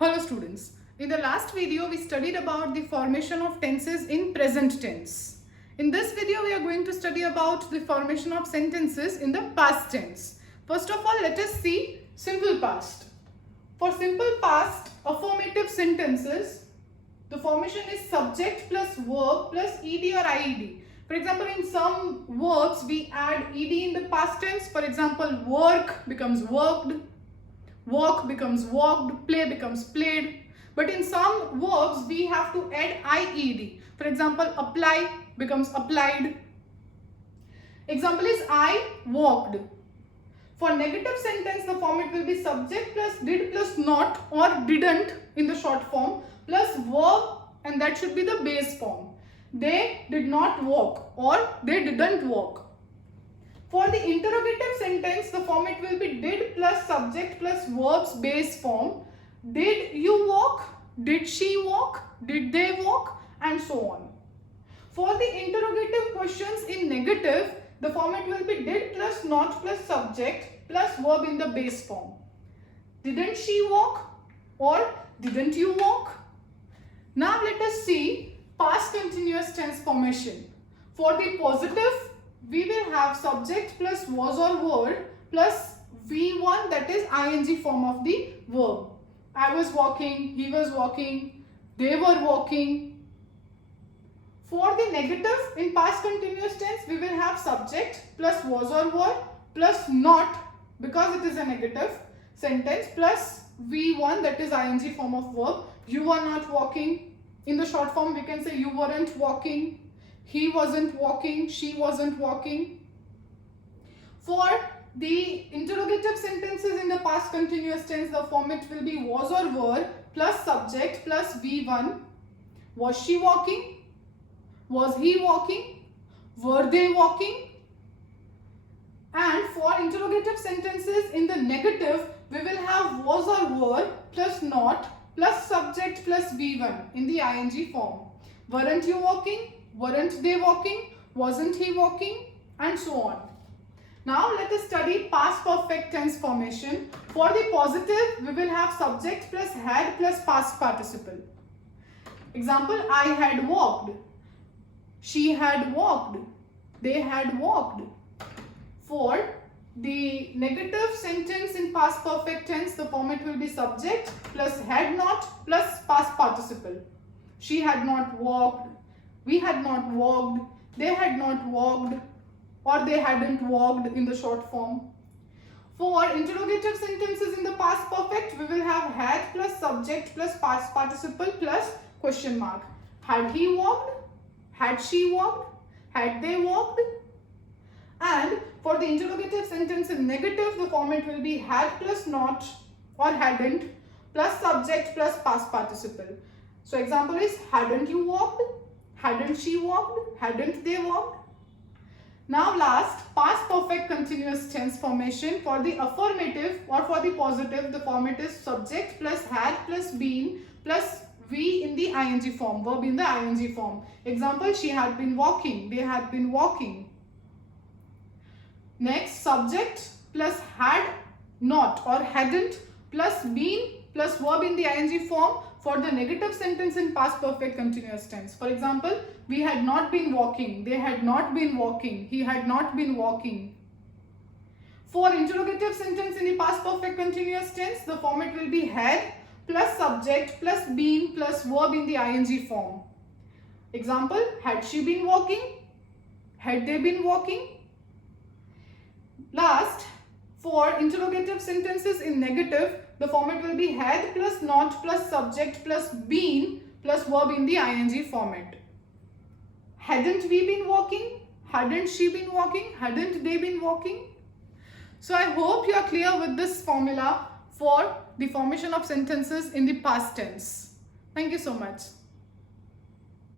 Hello students, in the last video we studied about the formation of tenses in present tense. In this video we are going to study about the formation of sentences in the past tense. First of all, let us see simple past. For simple past affirmative sentences, the formation is subject plus verb plus ed or ied. For example, in some verbs we add ed in the past tense. For example, work becomes worked, walk becomes walked, play becomes played. But in some verbs we have to add IED. For example, apply becomes applied. Example is I walked. For negative sentence, the format will be subject plus did plus not or didn't in the short form plus verb, and that should be the base form. They did not walk or they didn't walk. For the interrogative sentence, the format will be did plus subject plus verbs base form. Did you walk? Did she walk? Did they walk? And so on. For the interrogative questions in negative, the format will be did plus not plus subject plus verb in the base form. Didn't she walk? Or didn't you walk? Now let us see past continuous tense formation. For the positive, we will have subject plus was or were plus V1, that is ing form of the verb. I was walking, he was walking, they were walking. For the negative in past continuous tense, we will have subject plus was or were plus not, because it is a negative sentence, plus V1, that is ing form of verb. You were not walking. In the short form, we can say you weren't walking. He wasn't walking, she wasn't walking. For the interrogative sentences in the past continuous tense, the format will be was or were plus subject plus V1. Was she walking? Was he walking? Were they walking? And for interrogative sentences in the negative, we will have was or were plus not plus subject plus V1 in the ing form. Weren't you walking? Weren't they walking? Wasn't he walking? And so on. Now let us study past perfect tense formation. For the positive, we will have subject plus had plus past participle. Example, I had walked. She had walked. They had walked. For the negative sentence in past perfect tense, the format will be subject plus had not plus past participle. She had not walked. We had not walked, they had not walked, or they hadn't walked in the short form. For interrogative sentences in the past perfect, we will have had plus subject plus past participle plus question mark. Had he walked? Had she walked? Had they walked? And for the interrogative sentence in negative, the format will be had plus not or hadn't plus subject plus past participle. So example is, hadn't you walked? Hadn't she walked? Hadn't they walked? Now last, past perfect continuous tense formation. For the affirmative or for the positive, the format is subject plus had plus been plus V in the ing form, verb in the ing form. Example, she had been walking, they had been walking. Next, subject plus had not or hadn't plus been plus verb in the ing form for the negative sentence in past perfect continuous tense. For example, we had not been walking, they had not been walking, he had not been walking. For interrogative sentence in the past perfect continuous tense, the format will be had plus subject plus been plus verb in the ing form. Example, had she been walking? Had they been walking? Last, for interrogative sentences in negative, the format will be had plus not plus subject plus been plus verb in the ing format. Hadn't we been walking? Hadn't she been walking? Hadn't they been walking? So I hope you are clear with this formula for the formation of sentences in the past tense. Thank you so much.